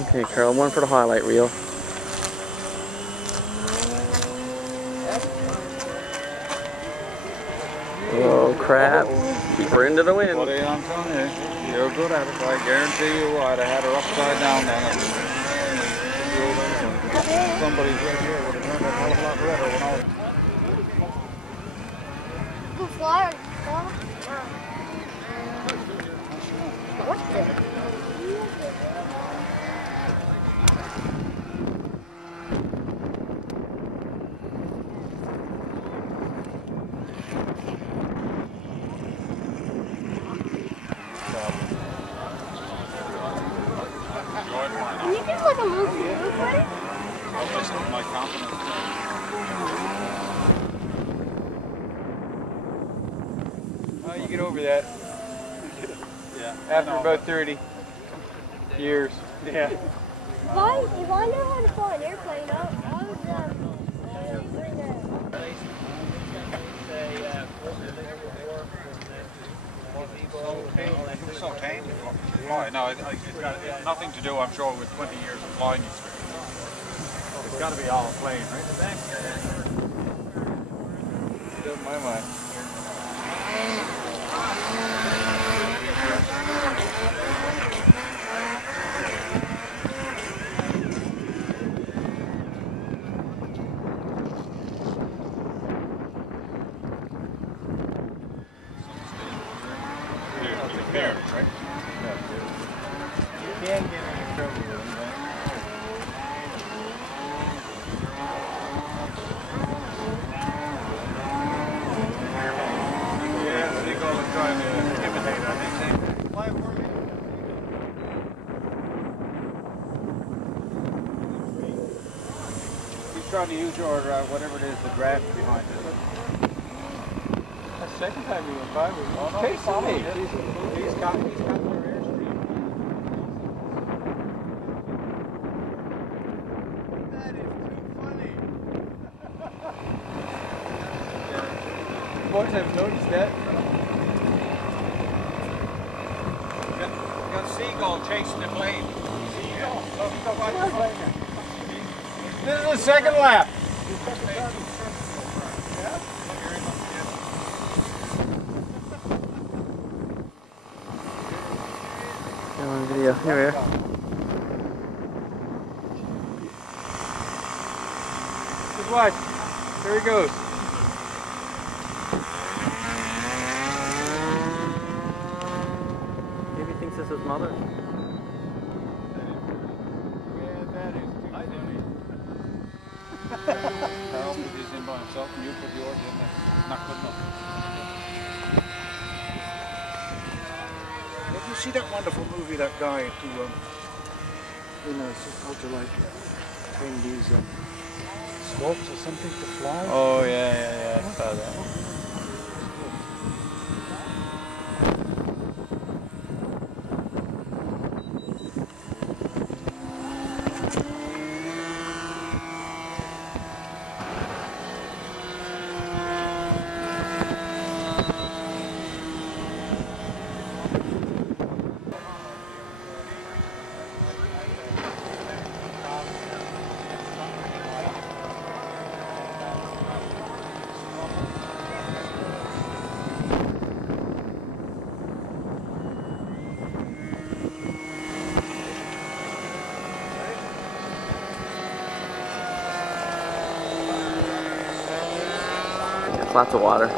Okay, Carl, one for the highlight reel. Oh crap, keep her into the wind. Buddy, I'm telling you, you're good at it. I guarantee you, I'd have had her upside down then. Somebody's right here would have turned that hell of a lot redder when I was... What's this? Can you give like a little move, buddy? Just my confidence. Oh, you get over that. Yeah. After about 30 years. Yeah. If I know how to fly an airplane, I would bring that. It's so tame to fly. No, it's got nothing to do, I'm sure, with 20 years of flying experience. It's got to be all plane, right? It doesn't my mind. There, right? You can get in trouble with them, Yeah, Seagull is trying to imitate, I think. Fly for me. He's trying to use your, whatever it is, the draft behind it. That's the second time he went by. Chase.avi. He's got their airstream. That is too funny. Boys haven't noticed that. Got Seagull chasing the plane. Seagull. This is the second lap. On video. Here we are. Just watch. There he goes. Maybe he thinks this is mother. Yeah, that is too funny. Carl put his in by himself and you put yours in. That's not good enough. Did you see that wonderful movie, that guy who, how to like train these storks or something to fly? Oh, yeah, I saw that. It's lots of water.